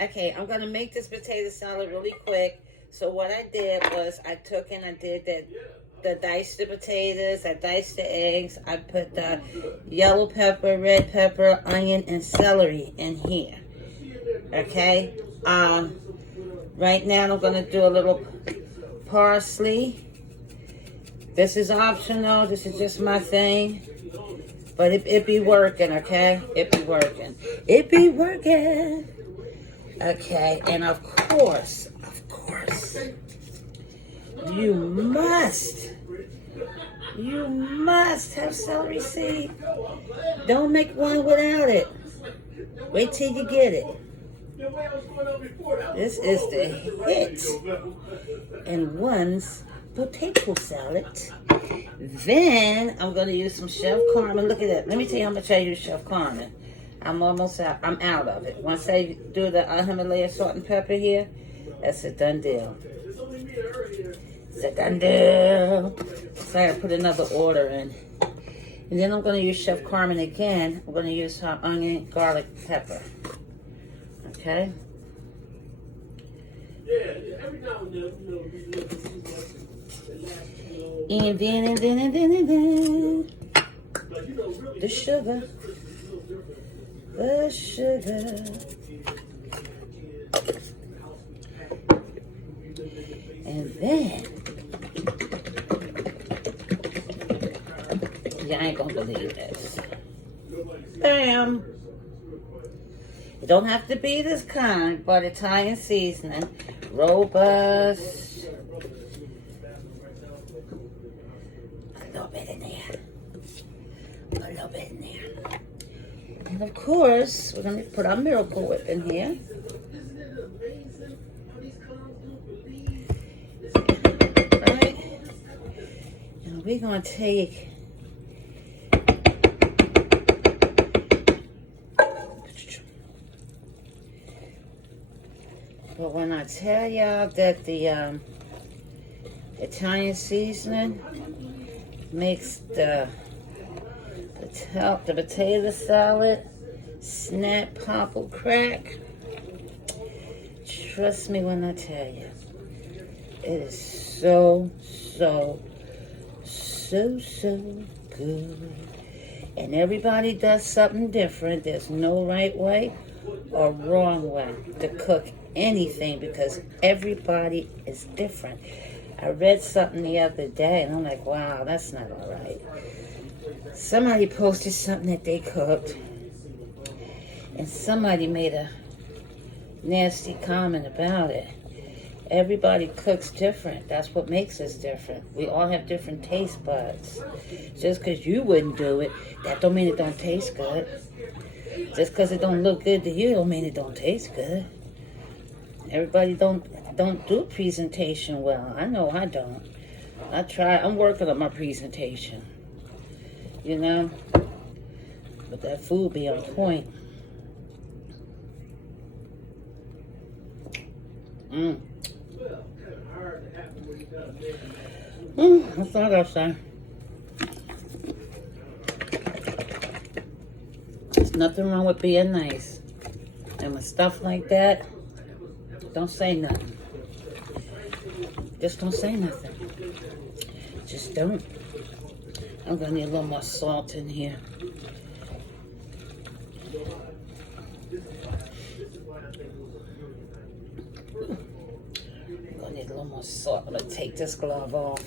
Okay, I'm gonna make this potato salad really quick. So what I did was I took and I did the diced the potatoes, I diced the eggs, I put the yellow pepper, red pepper, onion, and celery in here. Okay. Right now I'm gonna do a little parsley. This is optional. This is just my thing. But it be working, okay? It be working. It be working. Okay, and of course, you must have celery seed. Don't make one without it. Wait till you get it. This is the hit in one's potato salad. Then I'm going to use some Chef Carmen. Look at that. Let me tell you how much I use Chef Carmen. I'm almost out. I'm out of it. Once I do the Himalaya salt and pepper here, that's a done deal. It's a done deal. So I gotta put another order in. And then I'm going to use Chef Carmen again. I'm going to use some onion, garlic, pepper. Okay? And then the sugar. The sugar. And then, you ain't gonna believe this. Bam! It don't have to be this kind, but Italian seasoning. Robust. A little bit in there. A little bit in there. And of course, we're going to put our Miracle Whip in here. Right? And we're going to take but when I tell y'all that the Italian seasoning makes the potato salad snap, popple, crack, trust me when I tell you, it is so good. And everybody does something different. There's no right way or wrong way to cook anything because everybody is different. I read something the other day and I'm like, wow, that's not all right. Somebody posted something that they cooked and somebody made a nasty comment about it. Everybody cooks different. That's what makes us different. We all have different taste buds. Just because you wouldn't do it, that don't mean it don't taste good. Just because it don't look good to you don't mean it don't taste good. Everybody don't do presentation well. I know I don't. I try. I'm working on my presentation. You know? But that food be on point. That's all I gotta say. There's nothing wrong with being nice. And with stuff like that, don't say nothing. Just don't say nothing. Just don't. I'm gonna need a little more salt in here. I'm gonna need a little more salt. I'm gonna take this glove off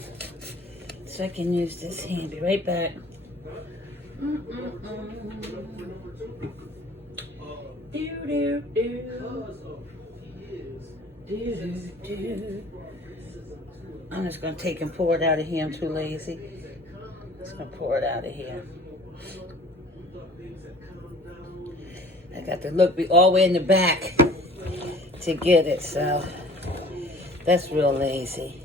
so I can use this hand. Be right back. I'm just gonna take and pour it out of here. I'm too lazy. Just gonna pour it out of here. I got to look all the way in the back to get it, so that's real lazy.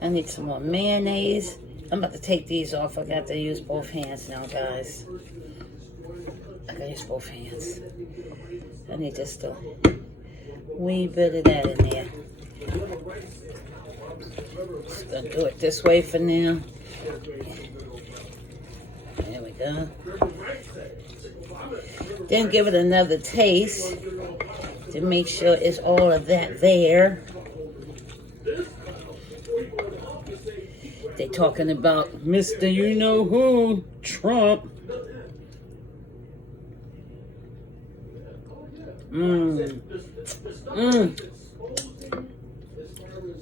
I need some more mayonnaise. I'm about to take these off. I got to use both hands now, guys. I gotta use both hands. I need just a wee bit of that in there. Just gonna do it this way for now. There we go. Then give it another taste. to make sure it's all of that there. They talking about Mr. You know who, Trump.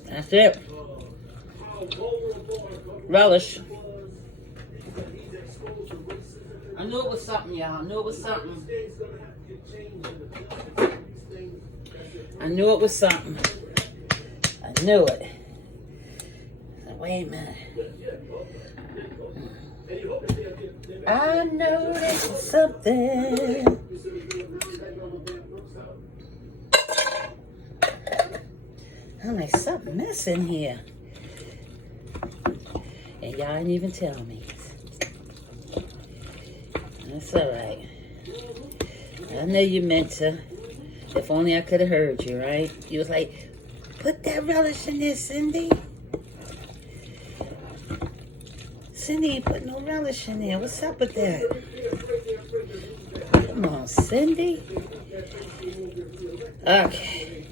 That's it. Relish. I knew it was something, y'all. I knew it was something. I knew it was something. I knew it. Wait a minute. I know there's something. I'm like, something missing here. And y'all didn't even tell me. That's all right. I know you meant to. If only I could have heard you, right? You was like, put that relish in there, Cindy. Cindy ain't put no relish in there. What's up with that? Come on, Cindy. Okay.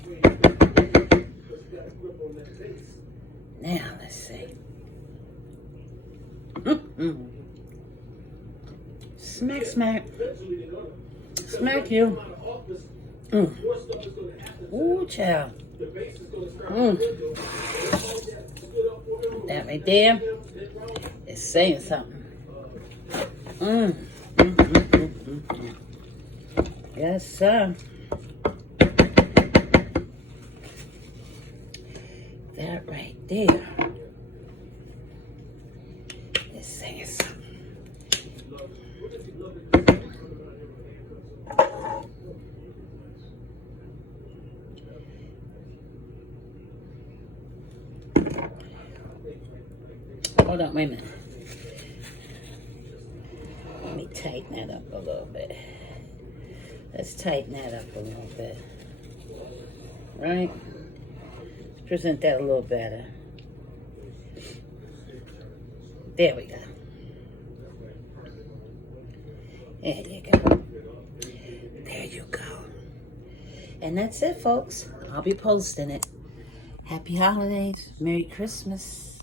Now, let's see. Smack, smack. Smack you. Ooh, child. That right there is saying something. Yes, sir. That right there is saying something. Hold on, wait a minute. Let me tighten that up a little bit. Let's tighten that up a little bit. Right? Let's present that a little better. There we go. There you go. There you go. And that's it, folks. I'll be posting it. Happy holidays. Merry Christmas.